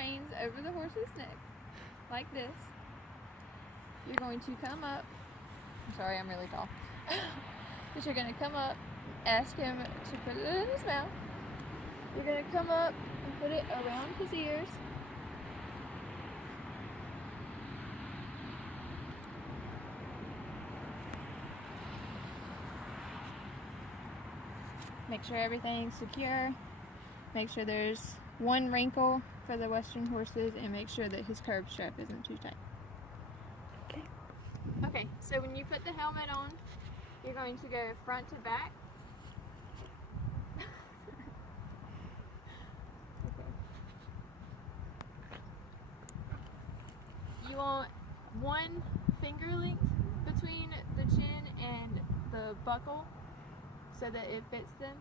reins over the horse's neck, like this. You're going to come up. I'm sorry, I'm really tall. But you're going to come up, ask him to put it in his mouth. You're going to come up and put it around his ears. Make sure everything's secure. Make sure there's one wrinkle for the Western horses, and make sure that his curb strap isn't too tight. Okay. Okay, so when you put the helmet on, you're going to go front to back. You want 1 finger length between the chin and the buckle so that it fits them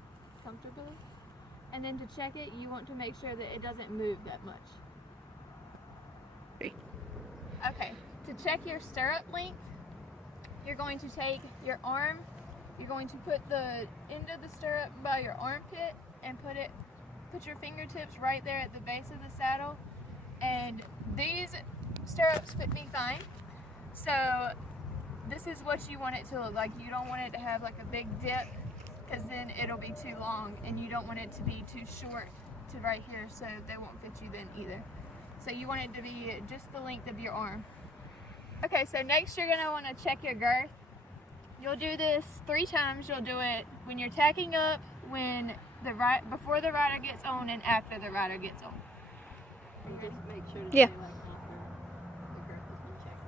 comfortably. And then to check it, you want to make sure that it doesn't move that much. Okay, to check your stirrup length, you're going to take your arm, you're going to put the end of the stirrup by your armpit and put your fingertips right there at the base of the saddle. And these stirrups fit me fine. So this is what you want it to look like. You don't want it to have like a big dip, because then it'll be too long, and you don't want it to be too short to right here, so they won't fit you then either. So you want it to be just the length of your arm. Okay, so next you're gonna want to check your girth. You'll do this 3 times. You'll do it when you're tacking up, before the rider gets on, and after the rider gets on. And just make sure to Yeah. say, like, after the girth has been checked.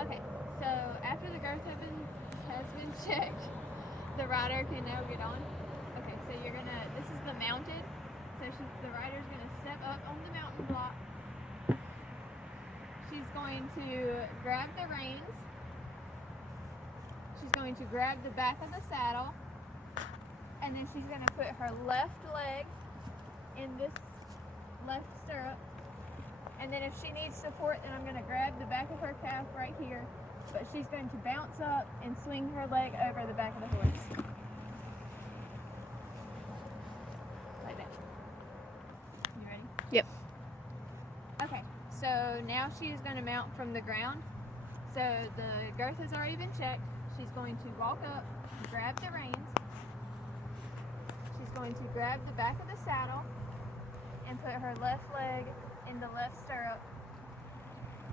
Okay, so after the girth has been checked, the rider can now get on. Okay, so this is the mounted. So the rider's gonna step up on the mountain block. She's going to grab the reins. She's going to grab the back of the saddle. And then she's gonna put her left leg in this left stirrup. And then if she needs support, then I'm gonna grab the back of her calf right here. But she's going to bounce up and swing her leg over the back of the horse. Like that. You ready? Yep. Okay, so now she's going to mount from the ground. So the girth has already been checked. She's going to walk up, grab the reins. She's going to grab the back of the saddle and put her left leg in the left stirrup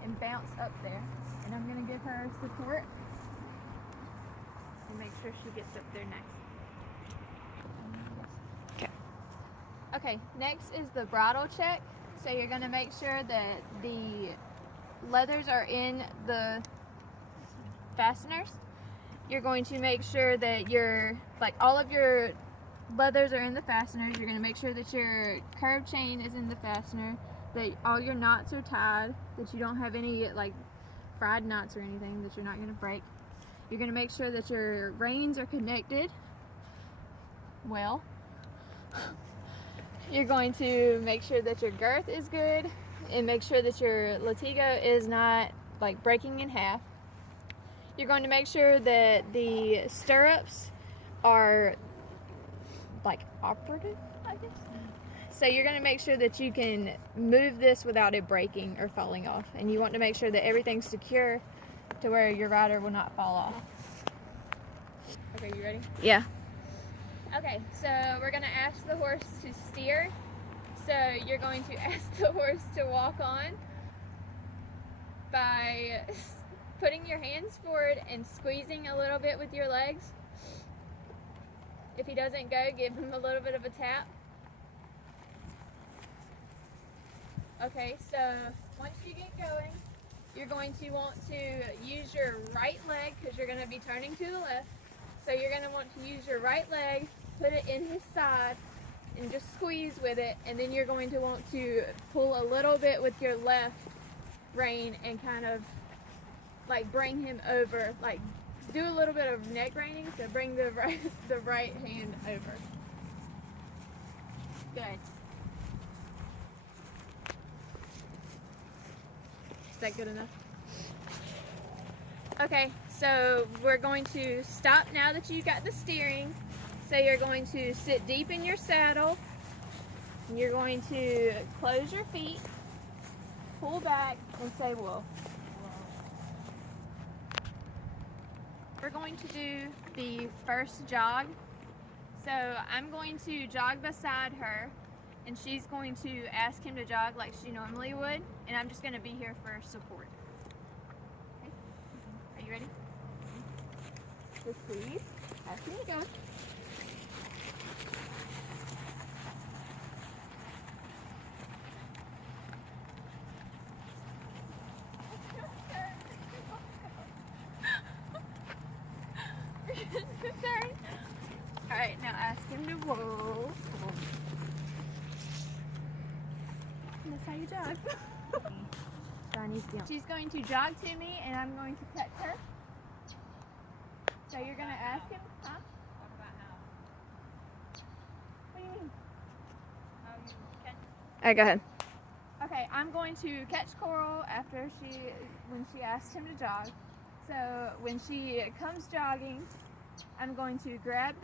and bounce up there. And I'm going to give her support and make sure she gets up there next. Okay. Okay, next is the bridle check. So you're going to make sure that the leathers are in the fasteners. You're going to make sure that all of your leathers are in the fasteners. You're going to make sure that your curb chain is in the fastener, that all your knots are tied, that you don't have any like fried knots or anything that you're not going to break. You're going to make sure that your reins are connected well. You're going to make sure that your girth is good and make sure that your latigo is not like breaking in half. You're going to make sure that the stirrups are like operative, I guess. So you're going to make sure that you can move this without it breaking or falling off. And you want to make sure that everything's secure to where your rider will not fall off. Okay, you ready? Yeah. Okay, so we're going to ask the horse to steer. So you're going to ask the horse to walk on by putting your hands forward and squeezing a little bit with your legs. If he doesn't go, give him a little bit of a tap. Okay, so once you get going, you're going to want to use your right leg because you're going to be turning to the left. So you're going to want to use your right leg, put it in his side, and just squeeze with it. And then you're going to want to pull a little bit with your left rein and kind of like bring him over, like do a little bit of neck reining, so bring the right hand over. Good. Is that good enough? Okay, so we're going to stop now that you got the steering. So you're going to sit deep in your saddle You're going to close your feet, pull back, and say whoa. We're going to do the first jog. So I'm going to jog beside her, and she's going to ask him to jog like she normally would, and I'm just going to be here for support. Okay? Are you ready? Just please ask him to go. Good turn. All right, now ask him to whoa. And that's how you jog. She's going to jog to me, and I'm going to catch her. So you're going to ask him, huh? What do you mean? All right, go ahead. Okay, I'm going to catch Coral when she asked him to jog. So when she comes jogging, I'm going to grab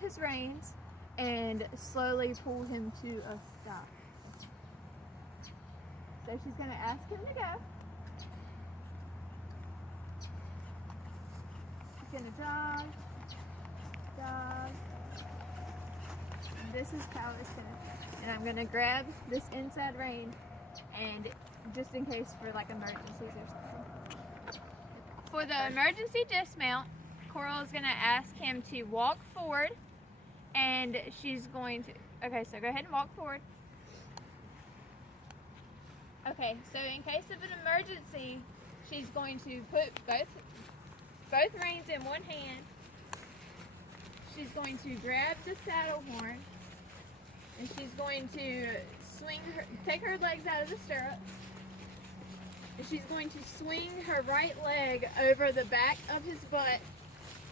his reins and slowly pull him to a stop. So she's going to ask him to go. She's going to jog. And this is how it's going to, and I'm going to grab this inside rein, and just in case for like emergencies or something. For the emergency dismount, Coral is going to ask him to walk forward, and she's going to, okay, so go ahead and walk forward. Okay, so in case of an emergency, she's going to put both reins in one hand. She's going to grab the saddle horn, and she's going to take her legs out of the stirrup. And she's going to swing her right leg over the back of his butt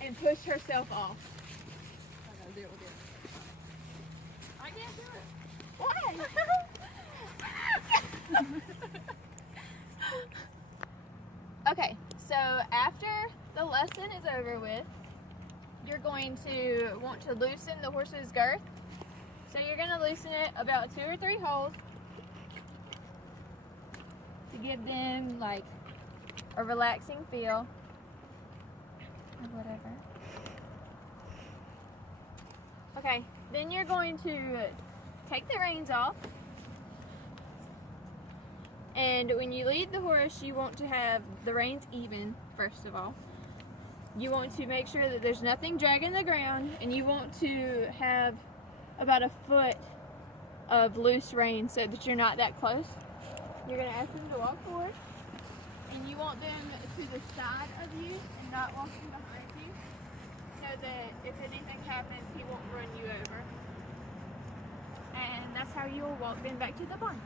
and push herself off. I gotta do it with it. I can't do it. Why? Okay, so after the lesson is over with, you're going to want to loosen the horse's girth. So you're going to loosen it about 2 or 3 holes to give them like a relaxing feel or whatever. Okay, then you're going to take the reins off. And when you lead the horse, you want to have the reins even, first of all. You want to make sure that there's nothing dragging the ground, and you want to have about a foot of loose rein so that you're not that close. You're going to ask them to walk forward, and you want them to the side of you and not walking behind you, so that if anything happens, he won't run you over. And that's how you will walk them back to the barn.